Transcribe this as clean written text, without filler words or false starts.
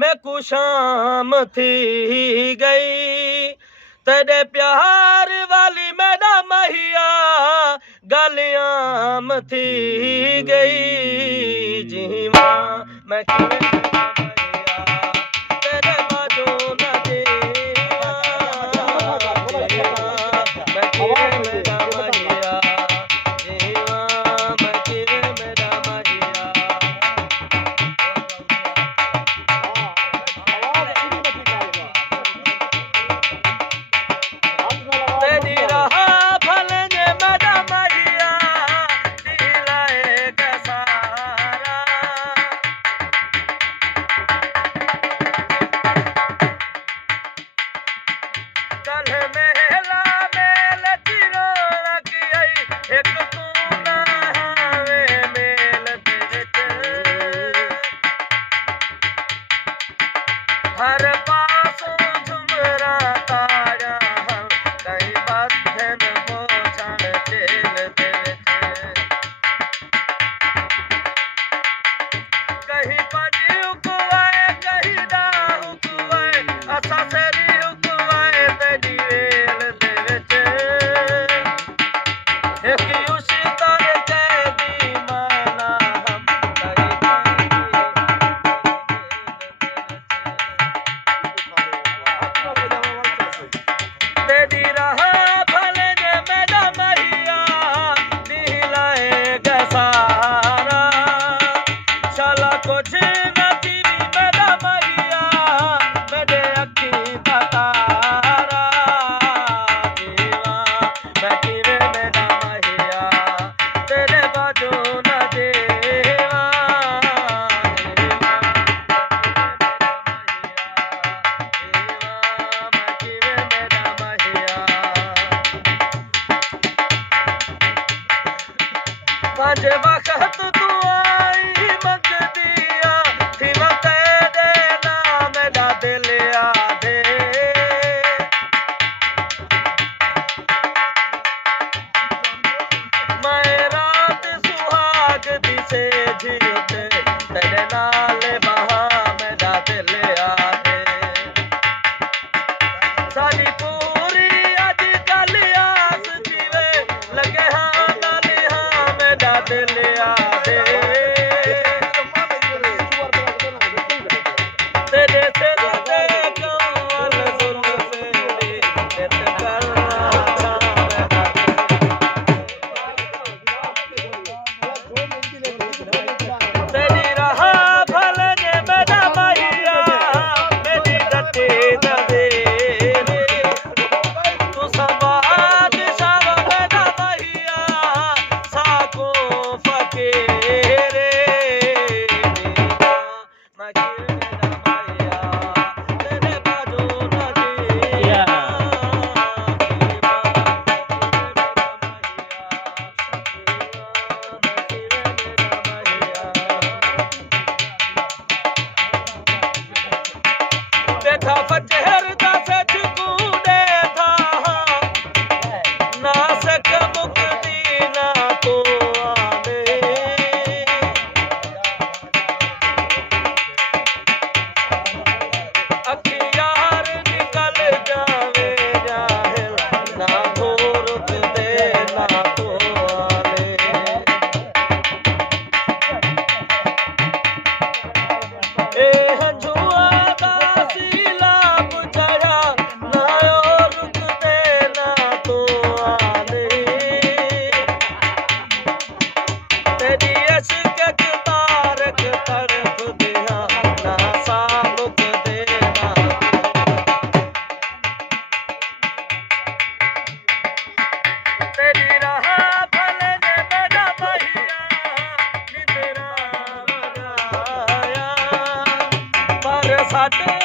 मैं को शाम थी गई तेरे प्यार वाली मेरा मैया गलियाम थी गई जीवा मैं तेरे बाजू न जीवा मैं मेरा मैया जीवा मैं मेरा मैया तेरी रहा भले मेरा मैया दिलाए का सारा कल मेला मेल चिरो लग गई एक तूना हावे मेल तेरे हर पासों झुमरा तारा कहीं बंधन पोछण चेल तेरे कहीं पजी उकवाए कहीं दा उकवाए असा सेरी उकवाए तेरी वेल तेरे एक उसी तरह कैदी माना हम तेरी रहा भले मेरा मैया दिलाए सारा शाला कुछ न जीवी मेरा मैया मेरे अखी बतारा जीवा मैं किवे मेरा मैया तेरे बाजू न जीवा पांच वक्त तू आई मंग दिया थी मत देना मेरा दिल आधे मैं रात सुहाग दिसे झिलते तेरे नाल बहा मेरा दिल आधे सारी पूरी अज कल आस जीवे लगे हाँ दिल आधे तेरे से कौन सुन से तेरी रहा भले मेरा मैया मेरी रटे दे तू समाज सब मेरा मैया साको फकेरे मैं मेरा मैया तेरे बाजू न जिया देखा बचहर दा से कूदे था ना सक मुक्ति ना तो आने अखियार निकल जावे जाहिल ना धूर दे ना तो आने ए हंझुआ तेरी रहा भले मेरा मैया निंदरा लगाया पर साडे